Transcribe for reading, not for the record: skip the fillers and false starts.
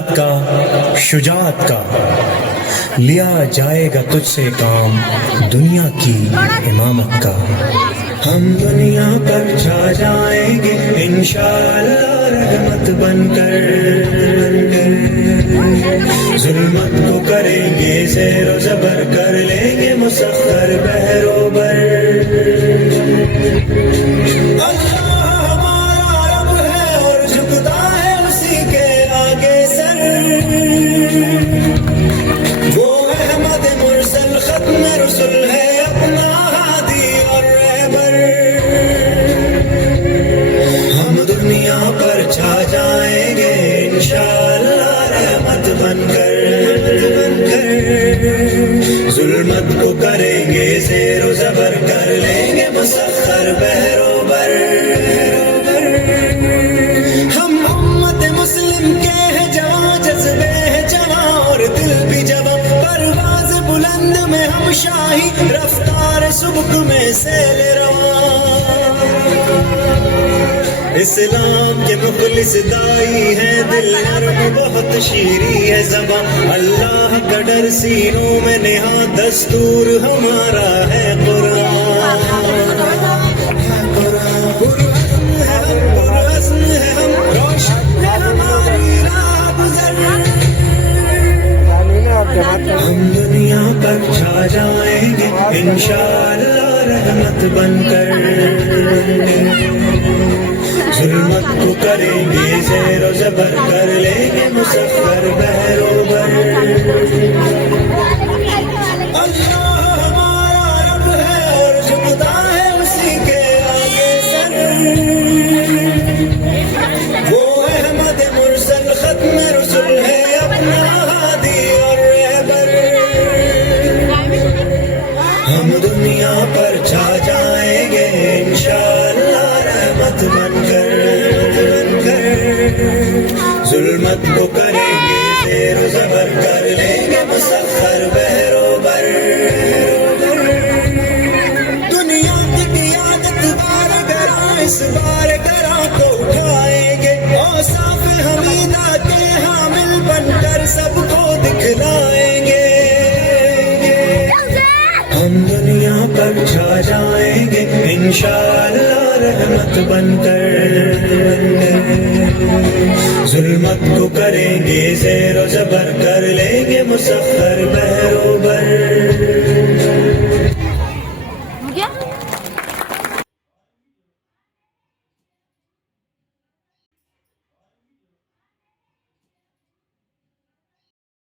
عدالت کا، شجاعت کا، لیا جائے گا تجھ سے کام دنیا کی امامت کا۔ ہم دنیا پر چھا جائیں گے انشاءاللہ رحمت بن کر، ظلمت کو کریں گے زیر و زبر، کر لیں گے مسخر بحر و بر۔ اللہ ہمارا رب ہے اور جھکتا ہے اسی کے آگے سر، وہ احمد مرسل ختم رسل ہے اپنا ہادی اور رہبر۔ ہم دنیا پر چھا جائیں گے انشاءاللہ رحمت بن کر، ظلمت کو کریں گے زیر و زبر، کر لیں گے مسخر بحر و بر۔ ہم امت مسلم کے ہیں جواں، جذبے ہیں جواں اور دل بھی جواں، پرواز بلند میں ہم شاہی، رفتار سبک میں سیل رواں۔ اسلام کے مخلص دائی ہے دل نرم بہت شیریں ہے زباں، اللہ کا ڈر سینوں میں نہاں، دستور ہمارا ہے قرآن۔ پرعزم ہے ہم، روشن ہے ہماری راہ گزر، ہم دنیا پر چھا جائیں گے انشاءاللہ رحمت بن کر، ظلمت کو کریں گے زیر و زبر، کر لیں گے مسخر بحر و بر۔ اللہ ہمارا رب ہے اور جھکتا ہے اسی کے آگے سر، وہ احمد مرسل ختم رسل ہے اپنا ہادی اور رہبر۔ ہم دنیا پر چھا جائیں گے انشاءاللہ رحمت بن کر، ظلمت کو کریں گے زیر و زبر، کر لیں گے مسخر بحر و بر۔ دنیا کی قیادت بار گراں، اس بار گراں کو اٹھائیں گے، اوصاف حمیدہ کے حامل بن کر سب کو دکھلائیں گے۔ ہم دنیا پر چھا جائیں گے انشاءاللہ رحمت بن کر، ظلمت کو کریں گے زیر و زبر، کر لیں گے مسخر بحر